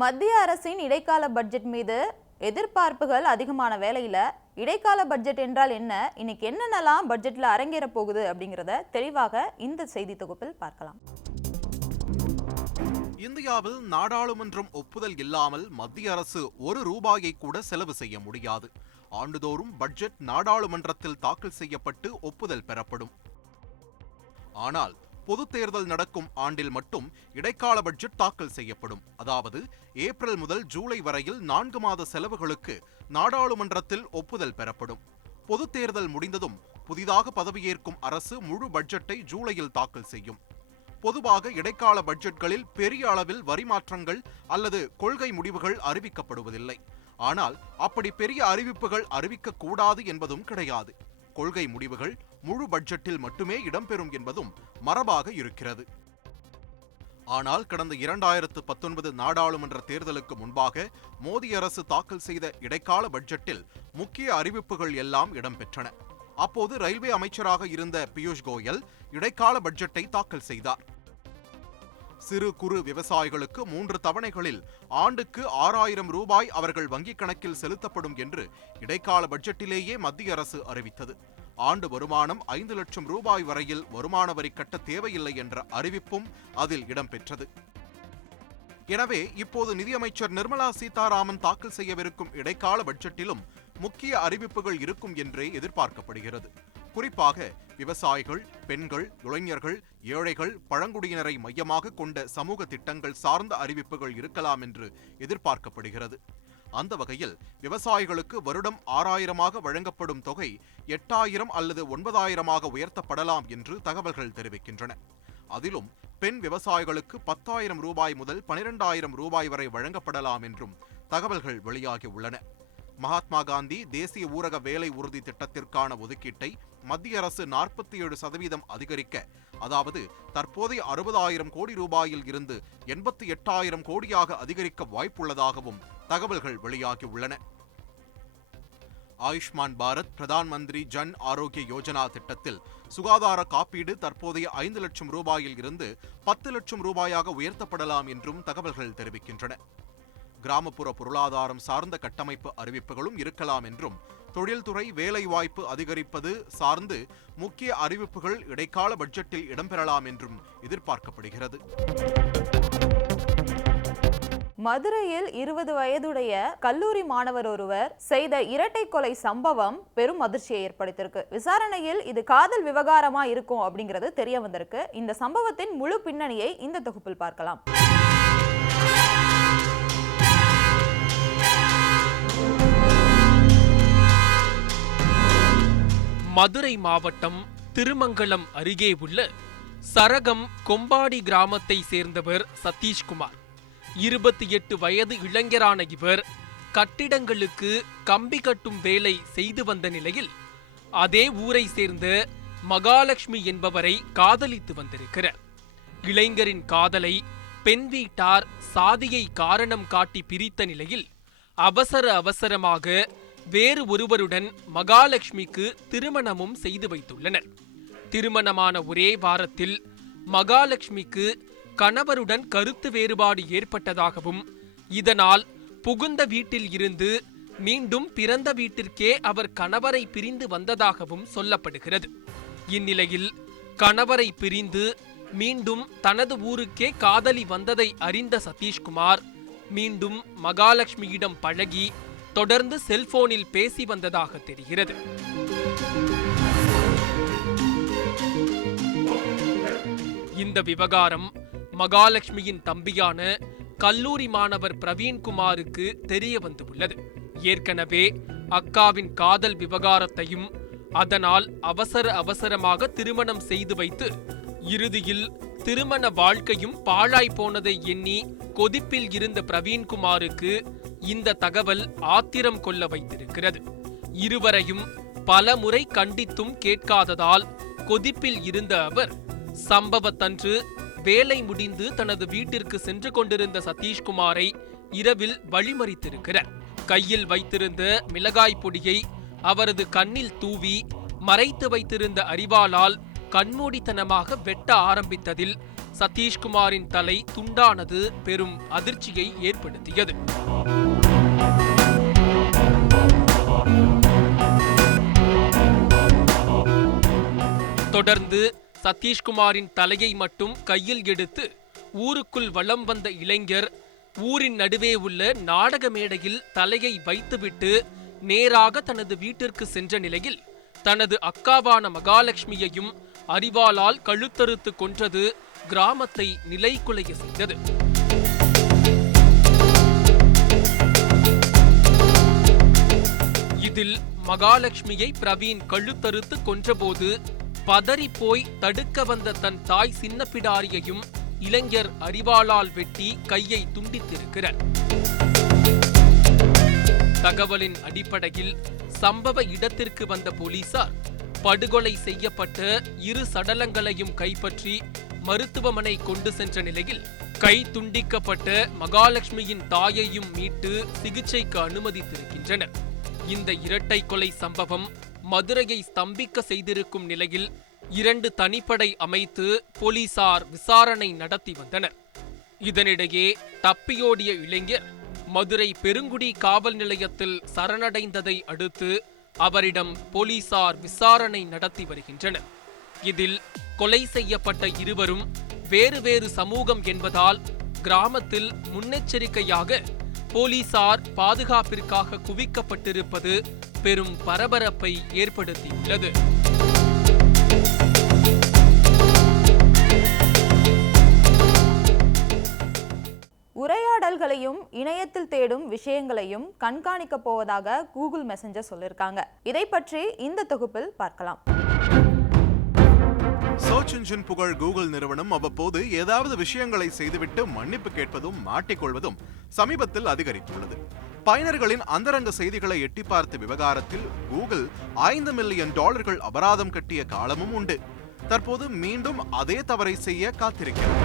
மத்திய அரசின் இடைக்கால பட்ஜெட் மீது எதிர்பார்ப்புகள் அதிகமான வேளையில இடைக்கால பட்ஜெட் என்றால் என்ன, இன்னைக்கு என்னென்னலாம் பட்ஜெட்ல அரங்கேற போகுது அப்படிங்கிறத தெளிவாக இந்த செய்தி தொகுப்பில் பார்க்கலாம். இந்தியாவில் நாடாளுமன்றம் ஒப்புதல் இல்லாமல் மத்திய அரசு ₹1 கூட செலவு செய்ய முடியாது. ஆண்டுதோறும் பட்ஜெட் நாடாளுமன்றத்தில் தாக்கல் செய்யப்பட்டு ஒப்புதல் பெறப்படும். ஆனால் பொது தேர்தல் நடக்கும் ஆண்டில் மட்டும் இடைக்கால பட்ஜெட் தாக்கல் செய்யப்படும். அதாவது ஏப்ரல் முதல் ஜூலை வரையில் 4 மாத செலவுகளுக்கு நாடாளுமன்றத்தில் ஒப்புதல் பெறப்படும். பொது தேர்தல் முடிந்ததும் புதிதாக பதவியேற்கும் அரசு முழு பட்ஜெட்டை ஜூலையில் தாக்கல் செய்யும். பொதுவாக இடைக்கால பட்ஜெட்களில் பெரிய அளவில் வரி மாற்றங்கள் அல்லது கொள்கை முடிவுகள் அறிவிக்கப்படுவதில்லை. ஆனால் அப்படி பெரிய அறிவிப்புகள் அறிவிக்கக்கூடாது என்பதும் கிடையாது. கொள்கை முடிவுகள் முழு பட்ஜெட்டில் மட்டுமே இடம்பெறும் என்பதும் மரபாக இருக்கிறது. ஆனால் கடந்த 2019 நாடாளுமன்ற தேர்தலுக்கு முன்பாக மோடி அரசு தாக்கல் செய்த இடைக்கால பட்ஜெட்டில் முக்கிய அறிவிப்புகள் எல்லாம் இடம்பெற்றன. அப்போது ரயில்வே அமைச்சராக இருந்த பியூஷ் கோயல் இடைக்கால பட்ஜெட்டை தாக்கல் செய்தார். சிறு குறு விவசாயிகளுக்கு 3 தவணைகளில் ஆண்டுக்கு ₹6000 அவர்கள் வங்கிக் கணக்கில் செலுத்தப்படும் என்று இடைக்கால பட்ஜெட்டிலேயே மத்திய அரசு அறிவித்தது. ஆண்டு வருமானம் ₹5 லட்சம் வரையில் வருமான வரி கட்ட தேவையில்லை என்ற அறிவிப்பும் அதில் இடம்பெற்றது. எனவே இப்போது நிதியமைச்சர் நிர்மலா சீதாராமன் தாக்கல் செய்யவிருக்கும் இடைக்கால பட்ஜெட்டிலும் முக்கிய அறிவிப்புகள் இருக்கும் என்றே எதிர்பார்க்கப்படுகிறது. குறிப்பாக விவசாயிகள், பெண்கள், இளைஞர்கள், ஏழைகள், பழங்குடியினரை மையமாக கொண்ட சமூக திட்டங்கள் சார்ந்த அறிவிப்புகள் இருக்கலாம் என்று எதிர்பார்க்கப்படுகிறது. அந்த வகையில் விவசாயிகளுக்கு வருடம் 6000 வழங்கப்படும் தொகை 8000 அல்லது 9000 உயர்த்தப்படலாம் என்று தகவல்கள் தெரிவிக்கின்றன. அதிலும் பெண் விவசாயிகளுக்கு ₹10,000 முதல் ₹12,000 வரை வழங்கப்படலாம் என்றும் தகவல்கள் வெளியாகி உள்ளன. மகாத்மா காந்தி தேசிய ஊரக வேலை உறுதி திட்டத்திற்கான ஒதுக்கீட்டை மத்திய அரசு 47% அதிகரிக்க, அதாவது தற்போதைய ₹60,000 கோடி இருந்து 88,000 கோடியாக அதிகரிக்க வாய்ப்புள்ளதாகவும் தகவல்கள் வெளியாகி உள்ளன. ஆயுஷ்மான் பாரத் பிரதான் மந்திரி ஜன் ஆரோக்கிய யோஜனா திட்டத்தில் சுகாதார காப்பீடு தற்போதைய ₹5 லட்சம் இருந்து ₹10 லட்சம் உயர்த்தப்படலாம் என்றும் தகவல்கள் தெரிவிக்கின்றன. கிராமப்புற பொருளாதாரம் சார்ந்த கட்டமைப்பு அறிவிப்புகளும் இருக்கலாம் என்றும், தொழில்துறை வேலைவாய்ப்பு அதிகரிப்பது சார்ந்து முக்கிய அறிவிப்புகள் இடைக்கால பட்ஜெட்டில் இடம்பெறலாம் என்றும் எதிர்பார்க்கப்படுகிறது. மதுரையில் 20 வயதுடைய கல்லூரி மாணவர் ஒருவர் செய்த இரட்டை கொலை சம்பவம் பெரும் அதிர்ச்சியை ஏற்படுத்தியிருக்கு. விசாரணையில் இது காதல் விவகாரமா இருக்கும் அப்படிங்கிறது தெரிய வந்திருக்கு. இந்த சம்பவத்தின் முழு பின்னணியை இந்த தொகுப்பில் பார்க்கலாம். மதுரை மாவட்டம் திருமங்கலம் அருகே உள்ள சரகம் கொம்பாடி கிராமத்தை சேர்ந்தவர் சதீஷ்குமார். 28 வயது இளைஞரான இவர் கட்டிடங்களுக்கு கம்பி கட்டும் வேலை செய்து வந்த நிலையில் அதே ஊரை சேர்ந்த மகாலட்சுமி என்பவரை காதலித்து வந்திருக்கிறார். இளைஞரின் காதலை பெண் வீட்டார் சாதியை காரணம் காட்டி பிரித்த நிலையில் அவசரமாக வேறு ஒருவருடன் மகாலட்சுமிக்கு திருமணமும் செய்து வைத்துள்ளனர். திருமணமான ஒரே வாரத்தில் மகாலட்சுமிக்கு கணவருடன் கருத்து வேறுபாடு ஏற்பட்டதாகவும், இதனால் புகுந்த வீட்டில் இருந்து மீண்டும் பிறந்த வீட்டிற்கே அவர் கணவரை பிரிந்து வந்ததாகவும் சொல்லப்படுகிறது. இந்நிலையில் கணவரை பிரிந்து மீண்டும் தனது ஊருக்கே காதலி வந்ததை அறிந்த சதீஷ்குமார் மீண்டும் மகாலட்சுமியிடம் பழகி தொடர்ந்து செல்போனில் பேசி வந்ததாக தெரிகிறது. இந்த விவகாரம் மகாலட்சுமியின் தம்பியான கல்லூரி மாணவர் பிரவீன்குமாருக்கு தெரிய வந்துள்ளது. ஏற்கனவே அக்காவின் காதல் விவகாரத்தையும் அதனால் அவசரமாக திருமணம் செய்து வைத்து இறுதியில் திருமண வாழ்க்கையும் பாழாய் போனதை எண்ணி கொதிப்பில் இருந்த பிரவீன்குமாருக்கு இந்த தகவல் ஆத்திரம் கொள்ள வைத்திருக்கிறது. இருவரையும் பல முறை கண்டித்தும் கேட்காததால் கொதிப்பில் இருந்த அவர் சம்பவத்தன்று வேலை முடிந்து தனது வீட்டிற்கு சென்று கொண்டிருந்த சதீஷ்குமாரை இரவில் வழிமறித்திருக்கிறார். கையில் வைத்திருந்த மிளகாய் பொடியை அவரது கண்ணில் தூவி மறைத்து வைத்திருந்த அரிவாளால் கண்மூடித்தனமாக வெட்ட ஆரம்பித்ததில் சதீஷ்குமாரின் தலை துண்டானது பெரும் அதிர்ச்சியை ஏற்படுத்தியது. தொடர்ந்து சதீஷ்குமாரின் தலையை மட்டும் கையில் எடுத்து ஊருக்குள் வலம் வந்த இளைஞர் ஊரின் நடுவே உள்ள நாடக மேடையில் தலையை வைத்துவிட்டு நேராக தனது வீட்டிற்கு சென்ற நிலையில் தனது அக்காவான மகாலட்சுமியையும் அரிவாளால் கழுத்தறுத்து கொன்றது கிராமத்தை நிலைகுலைய செய்தது. இதில் மகாலட்சுமியை பிரவீன் கழுத்தறுத்து கொன்றபோது பதறிப்போய் தடுக்க வந்த தன் தாய் சின்னப்பிடாரியையும் இளைஞர் அரிவாளால் வெட்டி கையை துண்டித்திருக்கிறார். தகவலின் அடிப்படையில் சம்பவ இடத்திற்கு வந்த போலீசார் படுகொலை செய்யப்பட்ட இரு சடலங்களையும் கைப்பற்றி மருத்துவமனை கொண்டு சென்ற நிலையில் கை துண்டிக்கப்பட்ட மகாலட்சுமியின் தாயையும் மீட்டு சிகிச்சைக்கு அனுமதித்திருக்கின்றனர். இந்த இரட்டை கொலை சம்பவம் மதுரையை ஸ்தம்பிக்க செய்திருக்கும் நிலையில் 2 தனிப்படை அமைத்து போலீசார் விசாரணை நடத்தி வந்தனர். இதனிடையே தப்பியோடிய இளைஞர் மதுரை பெருங்குடி காவல் நிலையத்தில் சரணடைந்ததை அடுத்து அவரிடம் போலீசார் விசாரணை நடத்தி வருகின்றனர். இதில் கொலை செய்யப்பட்ட இருவரும் வேறு வேறு சமூகம் என்பதால் கிராமத்தில் முன்னெச்சரிக்கையாக போலீசார் பாதுகாப்பிற்காக குவிக்கப்பட்டிருப்பது பெரும் பரபரப்பை ஏற்படுத்தியுள்ளது. உரையாடல்களையும் இணையத்தில் தேடும் விஷயங்களையும் கண்காணிக்க போவதாக கூகுள் மெசஞ்சர் சொல்லியிருக்காங்க. இதை பற்றி இந்த தொகுப்பில் பார்க்கலாம். சர்ச் இன்ஜின் புகழ் கூகுள் நிறுவனம் அவ்வப்போது ஏதாவது விஷயங்களை செய்துவிட்டு மன்னிப்பு கேட்பதும் மாட்டிக்கொள்வதும் சமீபத்தில் அதிகரித்துள்ளது. பயனர்களின் அந்தரங்க செய்திகளை எட்டி பார்த்த விவகாரத்தில் கூகுள் $5 மில்லியன் அபராதம் கட்டிய காலமும் உண்டு. தற்போது மீண்டும் அதே தவறை செய்ய காத்திருக்கிறது.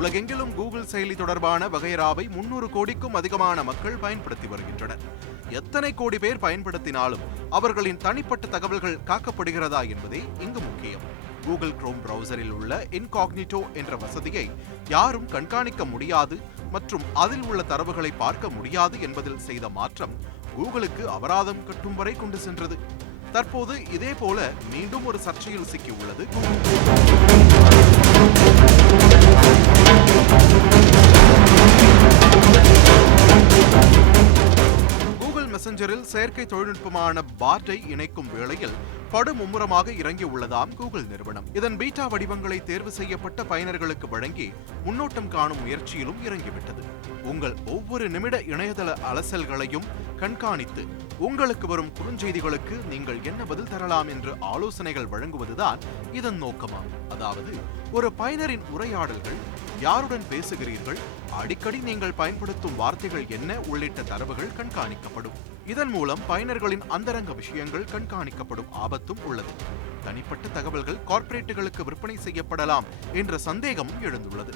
உலகெங்கிலும் கூகுள் செயலி தொடர்பான வகைராவை 300 கோடிக்கும் அதிகமான மக்கள் பயன்படுத்தி வருகின்றனர். எத்தனை கோடி பேர் பயன்படுத்தினாலும் அவர்களின் தனிப்பட்ட தகவல்கள் காக்கப்படுகிறதா என்பதே இங்கு முக்கியம். கூகுள் குரோம் பிரவுசரில் உள்ள இன்காக்னிட்டோ என்ற வசதியை யாரும் கண்காணிக்க முடியாது மற்றும் அதில் உள்ள தரவுகளை பார்க்க முடியாது என்பதில் செய்த மாற்றம் கூகுளுக்கு அபராதம் கட்டும் வரை கொண்டு சென்றது. தற்போது இதே போல மீண்டும் ஒரு சர்ச்சையில் சிக்கியுள்ளது கூகுள் மெசஞ்சரில் செயற்கை தொழில்நுட்பமான பாட்டை இணைக்கும் வேளையில் படுமும்முரமாக இறங்கியுள்ளதாம் கூகுள் நிறுவனம். இதன் பீட்டா வடிவங்களை தேர்வு செய்யப்பட்ட பயனர்களுக்கு வழங்கி முன்னோட்டம் காணும் முயற்சியிலும் இறங்கிவிட்டது. உங்கள் ஒவ்வொரு நிமிட இணையதள அலசல்களையும் கண்காணித்து உங்களுக்கு வரும் குறுஞ்செய்திகளுக்கு நீங்கள் என்ன பதில் தரலாம் என்று ஆலோசனைகள் வழங்குவதுதான் இதன் நோக்கமாகும். அதாவது ஒரு பயனரின் உரையாடல்கள், யாருடன் பேசுகிறீர்கள், அடிக்கடி நீங்கள் பயன்படுத்தும் வார்த்தைகள் என்ன உள்ளிட்ட தரவுகள் கண்காணிக்கப்படும். இதன் மூலம் பயனர்களின் அந்தரங்க விஷயங்கள் கண்காணிக்கப்படும் ஆபத்தும் உள்ளது. தனிப்பட்ட தகவல்கள் கார்ப்பரேட்டுகளுக்கு விற்பனை செய்யப்படலாம் என்ற சந்தேகமும் எழுந்துள்ளது.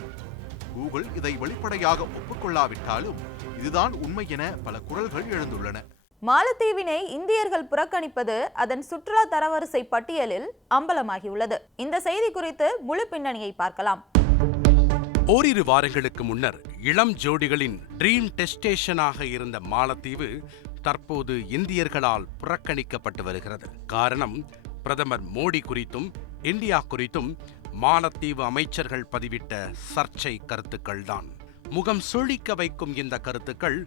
கூகுள் இதை வெளிப்படையாக ஒப்புக்கொள்ளாவிட்டாலும் இதுதான் உண்மை என பல குரல்கள் எழுந்துள்ளன. மாலத்தீவினை இந்தியர்கள் புறக்கணிப்பது அதன் சுற்றுலா தரவரிசை பட்டியலில் அம்பலமாகியுள்ளது. இந்த செய்தி குறித்து முழு பின்னணியை பார்க்கலாம். ஓரிரு வாரங்களுக்கு முன்னர் இளம் ஜோடிகளின் ட்ரீம் டெஸ்டினேஷனாக இருந்த மாலத்தீவு தற்போது இந்தியர்களால் புறக்கணிக்கப்பட்டு வருகிறது. காரணம், பிரதமர் மோடி குறித்தும் இந்தியா குறித்தும் மாலத்தீவு அமைச்சர்கள் பதிவிட்ட சர்ச்சை கருத்துக்கள்தான். முகம் சுழிக்க வைக்கும் இந்த கருத்துக்கள்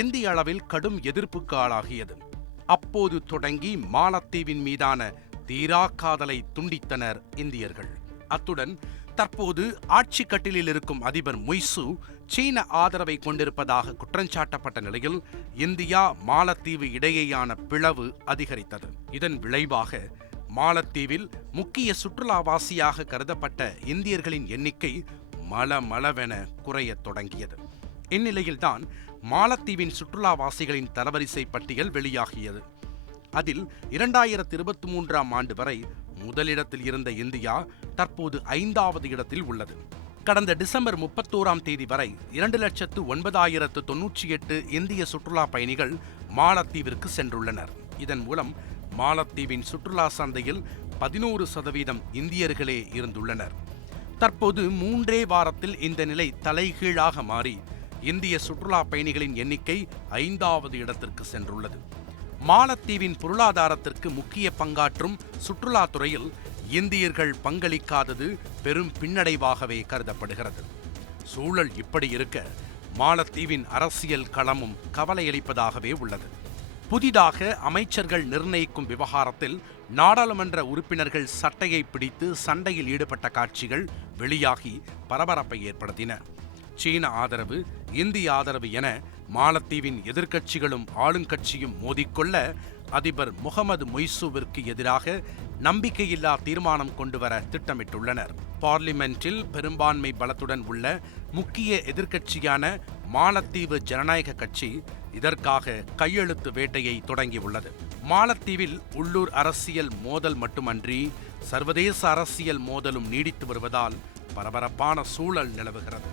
இந்திய அளவில் கடும் எதிர்ப்புக்கு ஆளாகியது. அப்போது தொடங்கி மாலத்தீவின் மீதான தீரா காதலை துண்டித்தனர் இந்தியர்கள். அத்துடன் தற்போது ஆட்சி கட்டிலில் இருக்கும் அதிபர் முய்சு சீன ஆதரவை கொண்டிருப்பதாக குற்றஞ்சாட்டப்பட்ட நிலையில் இந்தியா மாலத்தீவு இடையேயான பிளவு அதிகரித்தது. இதன் விளைவாக மாலத்தீவில் முக்கிய சுற்றுலாவாசியாக கருதப்பட்ட இந்தியர்களின் எண்ணிக்கை மளமளவென குறையத் தொடங்கியது. இந்நிலையில்தான் மாலத்தீவின் சுற்றுலாவாசிகளின் தரவரிசை பட்டியல் வெளியாகியது. அதில் 2023 ஆண்டு வரை முதலிடத்தில் இருந்த இந்தியா தற்போது 5வது இடத்தில் உள்ளது. கடந்த டிசம்பர் 31ஆம் தேதி வரை 2,09,098 இந்திய சுற்றுலா பயணிகள் மாலத்தீவிற்கு சென்றுள்ளனர். இதன் மூலம் மாலத்தீவின் சுற்றுலா சந்தையில் 11% இந்தியர்களே இருந்துள்ளனர். தற்போது 3 வாரத்தில் இந்த நிலை தலைகீழாக மாறி இந்திய சுற்றுலா பயணிகளின் எண்ணிக்கை 5வது இடத்திற்கு சென்றுள்ளது. மாலத்தீவின் பொருளாதாரத்திற்கு முக்கிய பங்காற்றும் சுற்றுலாத்துறையில் இந்தியர்கள் பங்களிக்காதது பெரும் பின்னடைவாகவே கருதப்படுகிறது. சூழல் இப்படி இருக்க மாலத்தீவின் அரசியல் களமும் கவலையளிப்பதாகவே உள்ளது. புதிதாக அமைச்சர்கள் நிர்ணயிக்கும் விவகாரத்தில் நாடாளுமன்ற உறுப்பினர்கள் சட்டையை பிடித்து சண்டையில் ஈடுபட்ட காட்சிகள் வெளியாகி பரபரப்பை ஏற்படுத்தின. சீன ஆதரவு, இந்திய ஆதரவு என மாலத்தீவின் எதிர்க்கட்சிகளும் ஆளுங்கட்சியும் மோதிக்கொள்ள அதிபர் முகமது மொய்சுவிற்கு எதிராக நம்பிக்கையில்லா தீர்மானம் கொண்டுவர திட்டமிட்டுள்ளனர். பார்லிமென்டில் பெரும்பான்மை பலத்துடன் உள்ள முக்கிய எதிர்க்கட்சியான மாலத்தீவு ஜனநாயக கட்சி இதற்காக கையெழுத்து வேட்டையை தொடங்கியுள்ளது. மாலத்தீவில் உள்ளூர் அரசியல் மோதல் மட்டுமன்றி சர்வதேச அரசியல் மோதலும் நீடித்து வருவதால் பரபரப்பான சூழல் நிலவுகிறது.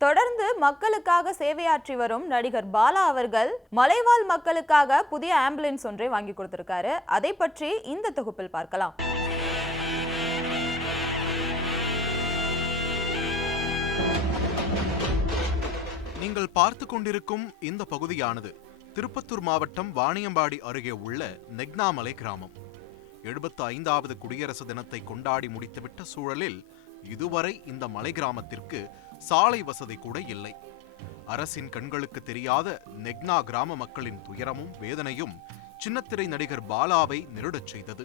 தொடர்ந்து மக்களுக்காக சேவையாற்றி வரும் நடிகர் பாலா அவர்கள் மலைவாழ் மக்களுக்காக புதிய ஆம்புலன்ஸ் ஒன்றை வாங்கி கொடுத்திருக்காரு. அதை பற்றி இந்த தொகுப்பில் பார்க்கலாம். நீங்கள் பார்த்து கொண்டிருக்கும் இந்த பகுதியானது திருப்பத்தூர் மாவட்டம் வாணியம்பாடி அருகே உள்ள நெக்னாமலை கிராமம். 75வது குடியரசு தினத்தை கொண்டாடி முடித்துவிட்ட சூழலில் இதுவரை இந்த மலை கிராமத்திற்கு சாலை வசதி கூட இல்லை. அரசின் கண்களுக்கு தெரியாத நெக்னா கிராம மக்களின் துயரமும் வேதனையும் சின்னத்திரை நடிகர் பாலாவை நெருடச் செய்தது.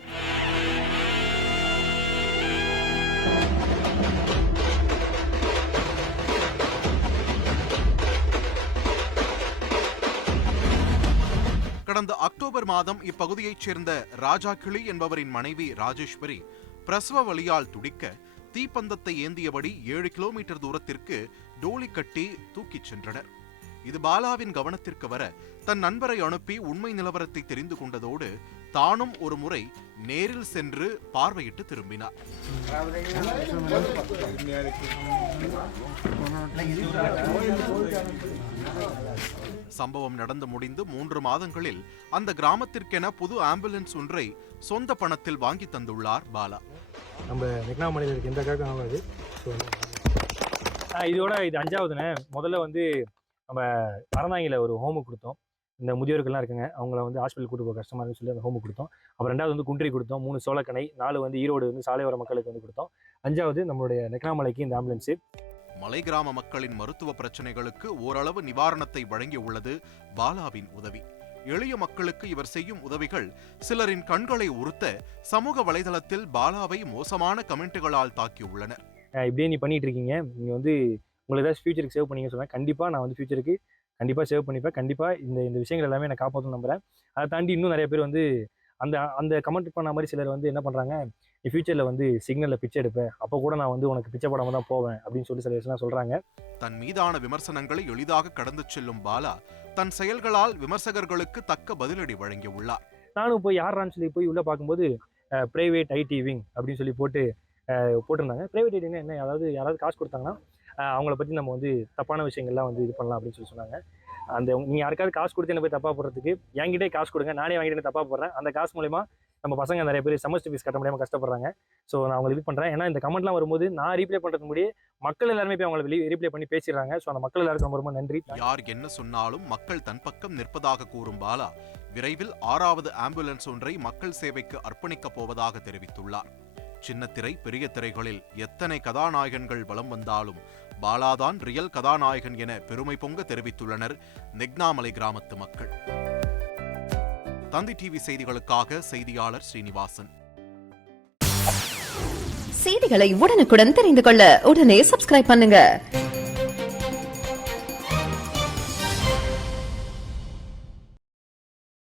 கடந்த அக்டோபர் மாதம் இப்பகுதியைச் சேர்ந்த ராஜா கிளி என்பவரின் மனைவி ராஜேஸ்வரி பிரசவ வலியால் துடிக்க தீப்பந்தத்தை ஏந்தியபடி 7 கிலோமீட்டர் தூரத்திற்கு டோலி கட்டி தூக்கிச் சென்றனர். இது பாலாவின் கவனத்திற்கு வர தன் நண்பரை அனுப்பி உண்மை நிலவரத்தை தெரிந்து கொண்டதோடு தானும் ஒரு முறை நேரில் சென்று பார்வையிட்டு திரும்பினார். சம்பவம் நடந்து முடிந்து 3 மாதங்களில் அந்த கிராமத்திற்கென புது ஆம்புலன்ஸ் ஒன்றை சொந்த பணத்தில் வாங்கி தந்துள்ளார் பாலா. நம்ம நெக்னாமலையில் இருக்க எந்த காக்கும் ஆகாது. இதோட இது 5வதுனே. முதல்ல வந்து நம்ம அறந்தாங்கில ஒரு ஹோமு கொடுத்தோம். இந்த முதியோர்கள்லாம் இருக்குங்க, அவங்கள வந்து ஹாஸ்பிட்டல் கூட்டு போக கஷ்டமாக இருக்குன்னு சொல்லி அந்த ஹோமு கொடுத்தோம். அப்புறம் 2வது வந்து குன்றி கொடுத்தோம், 3 சோளக்கணை, 4 வந்து ஈரோடு வந்து சாலையோர மக்களுக்கு வந்து கொடுத்தோம். 5வது நம்மளுடைய நெக்னாமலைக்கு இந்த ஆம்புலன்ஸு. மலை கிராம மக்களின் மருத்துவ பிரச்சனைகளுக்கு ஓரளவு நிவாரணத்தை வழங்கியுள்ளது பாலாவின் உதவி. எளிய மக்களுக்கு இவர் செய்யும் உதவிகள் சிலரின் கண்களை உறுத்த சமூக வலைதளத்தில் பாலாவை மோசமான கமெண்ட்டுகளால் தாக்கியுள்ளனர். இப்படியே நீ பண்ணிட்டு இருக்கீங்க, நீங்க வந்து உங்களுக்கு ஏதாவது ஃபியூச்சருக்கு சேவ் பண்ணீங்கன்னு சொன்னா கண்டிப்பா நான் வந்து ஃபியூச்சருக்கு கண்டிப்பா சேவ் பண்ணிப்பேன். கண்டிப்பா இந்த விஷயங்கள் எல்லாமே நான் காப்பாற்றணும் நம்புறேன். அதை தாண்டி இன்னும் நிறைய பேர் வந்து அந்த கமெண்ட் பண்ண மாதிரி சிலர் வந்து என்ன பண்றாங்க, நீ ஃபியூச்சர்ல வந்து சிக்னல்ல பிச்சை எடுப்பேன், அப்போ கூட நான் வந்து உனக்கு பிச்சை போடாம தான் போவேன் அப்படின்னு சொல்லி சில விஷயம் சொல்றாங்க. தன் மீதான விமர்சனங்களை எளிதாக கடந்து செல்லும் பாலா தன் செயல்களால் விமர்சகர்களுக்கு தக்க பதிலடி வழங்கியுள்ளார். நானும் போய் யாரான்னு சொல்லி போய் உள்ள பார்க்கும்போது பிரைவேட் ஐடி விங் அப்படின்னு சொல்லி போட்டிருந்தாங்க. பிரைவேட் ஐடி என்ன, அதாவது யாராவது காசு கொடுத்தாங்கன்னா அவங்கள பற்றி நம்ம வந்து தப்பான விஷயங்கள்லாம் வந்து இது பண்ணலாம் அப்படின்னு சொல்லி சொன்னாங்க. நீங்கள் யாருக்காவது காசு கொடுத்து என்ன போய் தப்பாக போடுறதுக்கு என்கிட்டே காசு கொடுங்க, நானே வாங்கிட்டு தப்பாக போடுறேன். அந்த காசு மூலமா நம்ம பசங்க நிறைய பேர் செமஸ்டர் ஃபீஸ் கட்ட முடியாமல் கஷ்டப்படுறாங்க. ஸோ நான் அவங்களை இது பண்ணுறேன். ஏன்னா இந்த கமெண்ட்லாம் வரும்போது நான் ரீப்ளே பண்ணுறதுக்கு முன்னாடி மக்கள் எல்லாருமே போய் அவங்களை ரீப்ளே பண்ணி பேசிடுறாங்க. ஸோ அந்த மக்கள் எல்லாருக்கும் ரொம்ப ரொம்ப நன்றி. யார் என்ன சொன்னாலும் மக்கள் தன் பக்கம் நிற்பதாக கூறும் பாலா விரைவில் 6வது ஆம்புலன்ஸ் ஒன்றை மக்கள் சேவைக்கு அர்ப்பணிக்கப் போவதாக தெரிவித்துள்ளார். சின்னத்திரை பெரிய திரைகளில் எத்தனை கதாநாயகன்கள் வலம் வந்தாலும் பாலாதான் ரியல் கதாநாயகன் என பெருமை பொங்க தெரிவித்துள்ளனர் நெக்னாமலை கிராமத்து மக்கள். தந்தி டிவி செய்திகளுக்காக செய்தியாளர் ஸ்ரீனிவாசன். செய்திகளை உடனுக்குடன் தெரிந்து கொள்ள உடனே சப்ஸ்கிரைப் பண்ணுங்க.